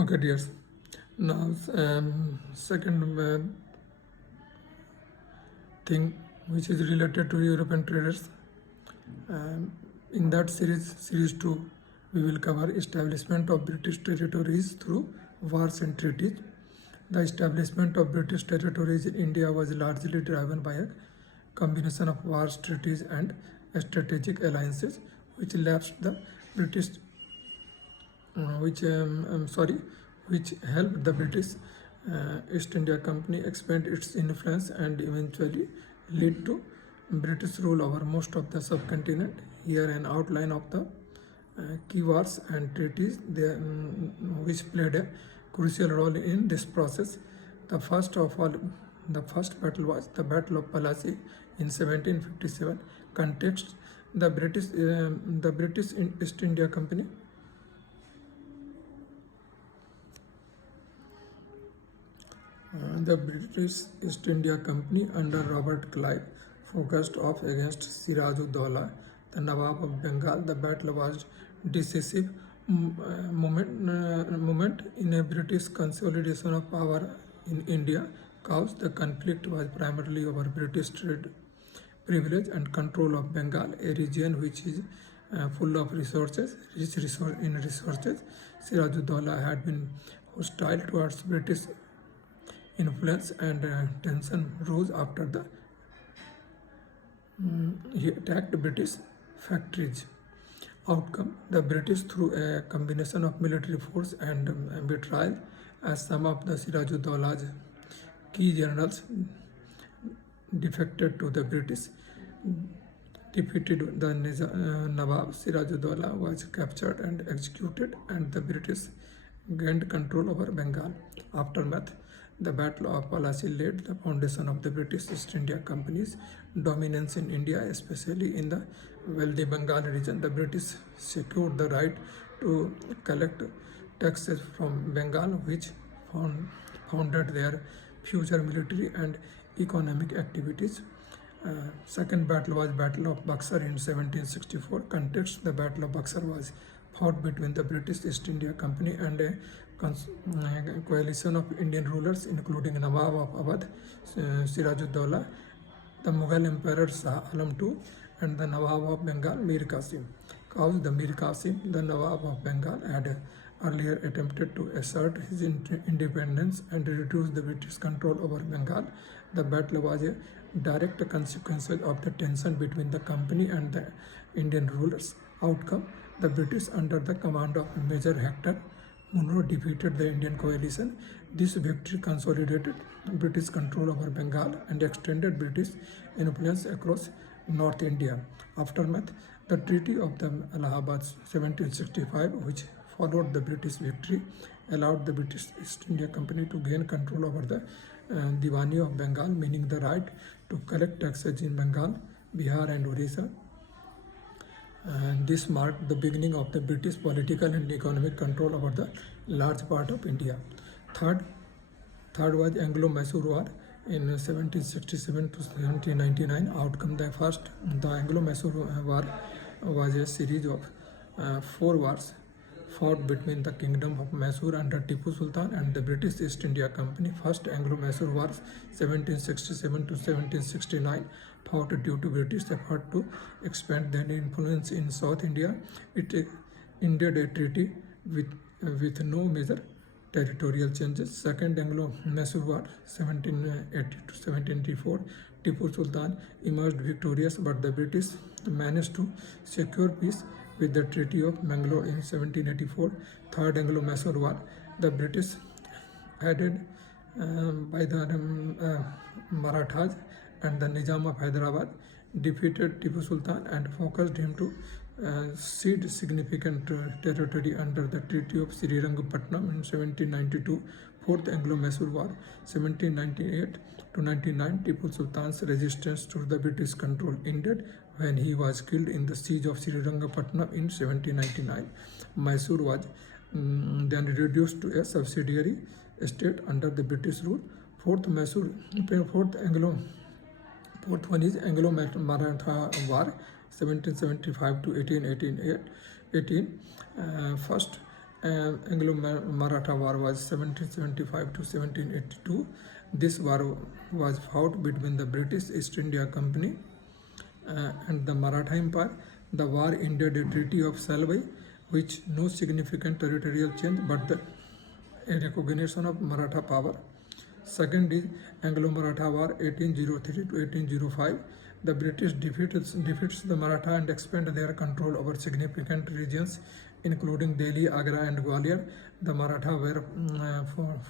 Okay, dears. Now, second thing which is related to European traders. Um, in that series 2, we will cover establishment of British territories through wars and treaties. The establishment of British territories in India was largely driven by a combination of wars, treaties, and strategic alliances, which left the British which helped the British East India Company expand its influence and eventually lead to British rule over most of the subcontinent. Here an outline of the key wars and treaties which played a crucial role in this process. The first battle was the Battle of Plassey in 1757. Context: the British East India Company the British East India Company under Robert Clive focused off against Siraj-ud-Dowlah, the Nawab of Bengal. The battle was decisive moment in a British consolidation of power in India. Cause the conflict was primarily over British trade privilege and control of Bengal, a region which is full of resources, rich in resources. Siraj-ud-Dowlah had been hostile towards British influence and tension rose after he attacked British factories. Outcome: the British, through a combination of military force and betrayal, as some of the Siraj-ud-Dowlah's key generals defected to the British, defeated the Nawab. Siraj-ud-Dowlah was captured and executed, and the British gained control over Bengal. Aftermath: the Battle of Plassey laid the foundation of the British East India Company's dominance in India, especially in the wealthy Bengal region. The British secured the right to collect taxes from Bengal, which founded their future military and economic activities. Second battle was Battle of Buxar in 1764. Context: the Battle of Buxar was fought between the British East India Company and a coalition of Indian rulers, including Nawab of Awadh, Siraj-ud-Dowlah, the Mughal Emperor Shah Alam II, and the Nawab of Bengal, Mir Qasim. Cause: the Mir Qasim, the Nawab of Bengal, had earlier attempted to assert his independence and reduce the British control over Bengal. The battle was a direct consequence of the tension between the company and the Indian rulers. Outcome: the British, under the command of Major Hector Munro, defeated the Indian coalition. This victory consolidated British control over Bengal and extended British influence across North India. Aftermath: the Treaty of the Allahabad 1765, which followed the British victory, allowed the British East India Company to gain control over the Diwani of Bengal, meaning the right to collect taxes in Bengal, Bihar, and Orissa. And this marked the beginning of the British political and economic control over the large part of India. Third was Anglo-Mysore War in 1767 to 1799. Outcome: the Anglo-Mysore War was a series of 4 wars fought between the Kingdom of Mysore under Tipu Sultan and the British East India Company. First Anglo-Mysore Wars 1767 to 1769, fought due to British effort to expand their influence in South India. It ended a treaty with no major territorial changes. Second Anglo-Mysore War 1780 to 1784, Tipu Sultan emerged victorious, but the British managed to secure peace with the Treaty of Mangalore in 1784. Third Anglo-Mysore War, the British, headed by the Marathas and the Nizam of Hyderabad, defeated Tipu Sultan and forced him to cede significant territory under the Treaty of Srirangapatnam in 1792. Fourth Anglo-Mysore War 1798 to 99, Tipu Sultan's resistance to the British control ended when he was killed in the siege of Srirangapatnam in 1799. Mysore was then reduced to a subsidiary state under the British rule. Fourth one is Anglo-Maratha War 1775 to 1818. First Anglo-Maratha War was 1775 to 1782. This war was fought between the British East India Company and the Maratha Empire. The war ended a treaty of Salwai, which no significant territorial change but the a recognition of Maratha power. Second is Anglo-Maratha War 1803 to 1805. The British defeats the Maratha and expand their control over significant regions including Delhi, Agra and Gwalior. The Maratha were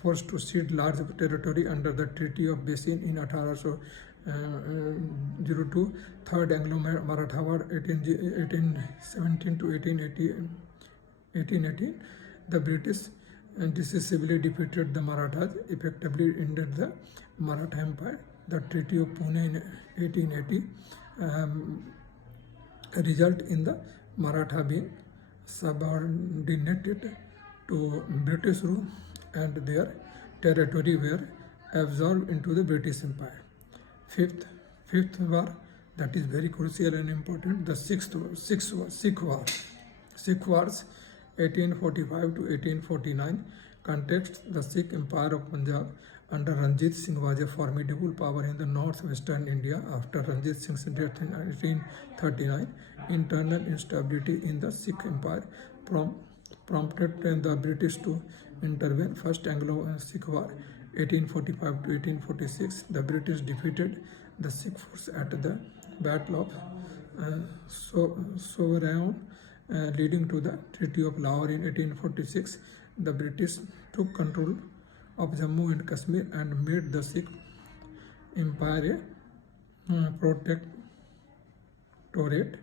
forced to cede large territory under the Treaty of Basin in 1802. Third Anglo-Maratha War 1817 to 1818. The British decisively defeated the Marathas, effectively ended the Maratha Empire. The Treaty of Pune in 1880 result in the Maratha being subordinated to British rule and their territory were absorbed into the British Empire. Fifth war, that is very crucial and important, the Sikh War. Sikh Wars 1845 to 1849. Context: the Sikh Empire of Punjab under Ranjit Singh was a formidable power in the northwestern India. After Ranjit Singh's death in 1839, internal instability in the Sikh Empire prompted the British to intervene. First Anglo-Sikh War 1845 to 1846. The British defeated the Sikh force at the Battle of Sovareon, leading to the Treaty of Lahore in 1846. The British took control of Jammu and Kashmir and made the Sikh Empire a protectorate.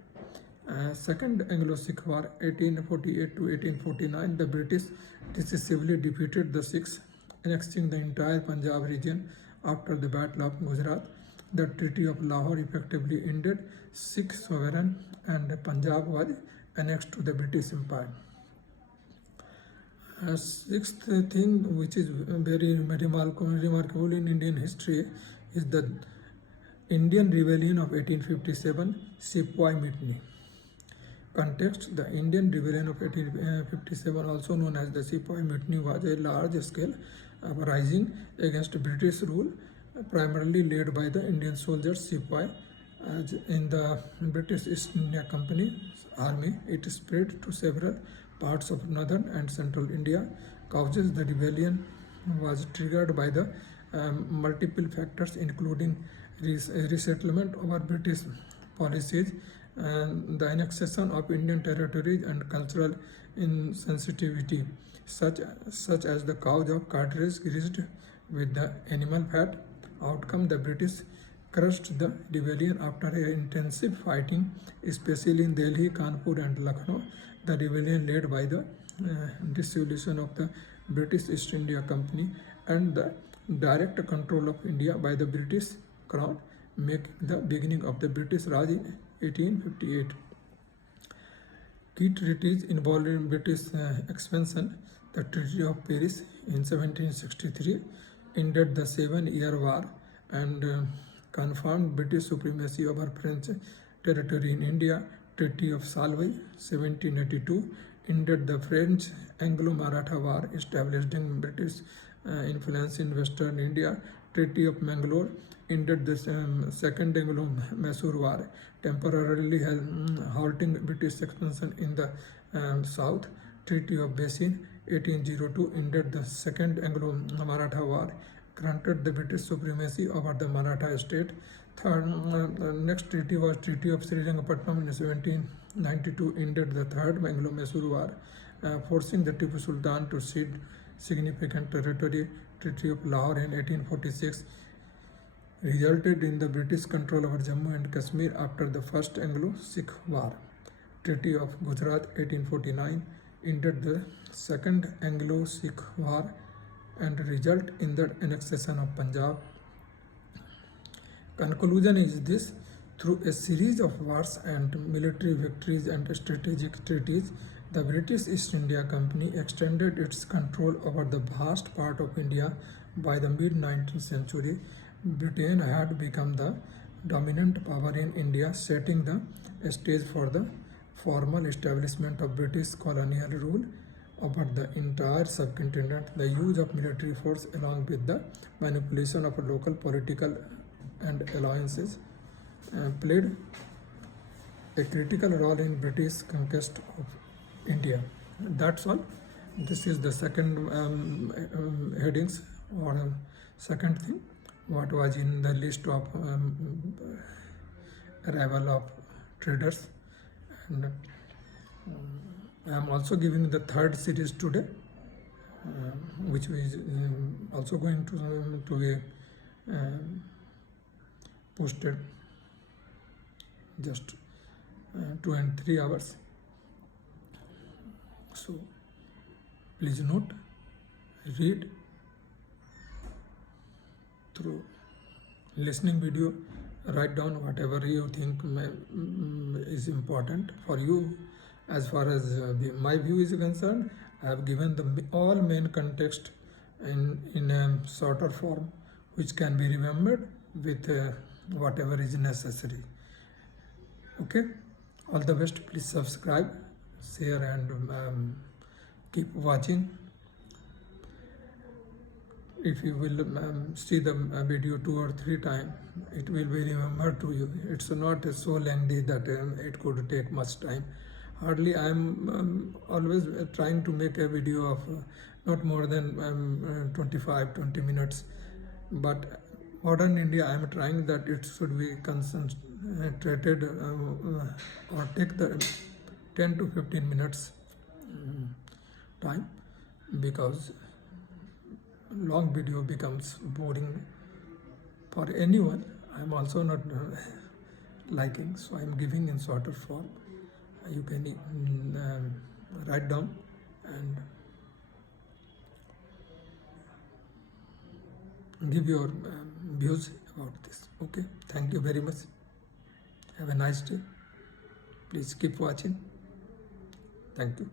Second Anglo-Sikh War 1848 to 1849. The British decisively defeated the Sikhs, annexing the entire Punjab region. After the Battle of Gujarat, the Treaty of Lahore effectively ended Sikh sovereignty and Punjab was annexed to the British Empire. Sixth thing which is very remarkable in Indian history is the Indian Rebellion of 1857, Sepoy Mutiny. Context: the Indian Rebellion of 1857, also known as the Sepoy Mutiny, was a large-scale uprising against British rule, primarily led by the Indian soldiers Sepoy. As in the British East India Company army, it spread to several parts of northern and central India. Causes: the rebellion was triggered by the multiple factors, including resettlement over British policies, and the annexation of Indian territories and cultural insensitivity, such as the cows of cartridge greased with the animal fat. Outcome: the British crushed the rebellion after intensive fighting, especially in Delhi, Kanpur and Lucknow. The rebellion led by the dissolution of the British East India Company and the direct control of India by the British Crown, making the beginning of the British Raj in 1858. Key treaties involved in British expansion: the Treaty of Paris in 1763 ended the 7-year war and confirmed British supremacy over French territory in India. Treaty of Salwai 1782 ended the French Anglo-Maratha War, establishing British influence in Western India. Treaty of Mangalore ended the Second Anglo-Mysore War, temporarily halting British expansion in the south. Treaty of Basin 1802 ended the Second Anglo-Maratha War, granted the British supremacy over the Maratha state. Third, next treaty was Treaty of Srirangapatnam in 1792, ended the Third Anglo-Mysore War, forcing the Tipu Sultan to cede significant territory. Treaty of Lahore in 1846 resulted in the British control over Jammu and Kashmir after the First Anglo-Sikh War. Treaty of Gujarat 1849 ended the Second Anglo-Sikh War and result in the annexation of Punjab. Conclusion is this: through a series of wars and military victories and strategic treaties, the British East India Company extended its control over the vast part of India. By the mid-19th century, Britain had become the dominant power in India, setting the stage for the formal establishment of British colonial rule. over the entire subcontinent. The use of military force along with the manipulation of local political and alliances played a critical role in British conquest of India. That's all. This is the second headings or second thing what was in the list of arrival of traders, and I am also giving the third series today, which is also going to be posted just 2 and 3 hours. So please note, read through listening video, write down whatever you think is important for you. As far as my view is concerned, I have given the all main context in a shorter form, which can be remembered with whatever is necessary. Okay, all the best. Please subscribe, share, and keep watching. If you will see the video 2 or 3 times, it will be remembered to you. It's not so lengthy that it could take much time. Hardly I am always trying to make a video of not more than 25-20 minutes, but modern India, I am trying that it should be concentrated or take the 10 to 15 minutes time, because long video becomes boring for anyone. I am also not liking, so I am giving in shorter form. You can write down and give your views about this. Okay, thank you very much. Have a nice day. Please keep watching. Thank you.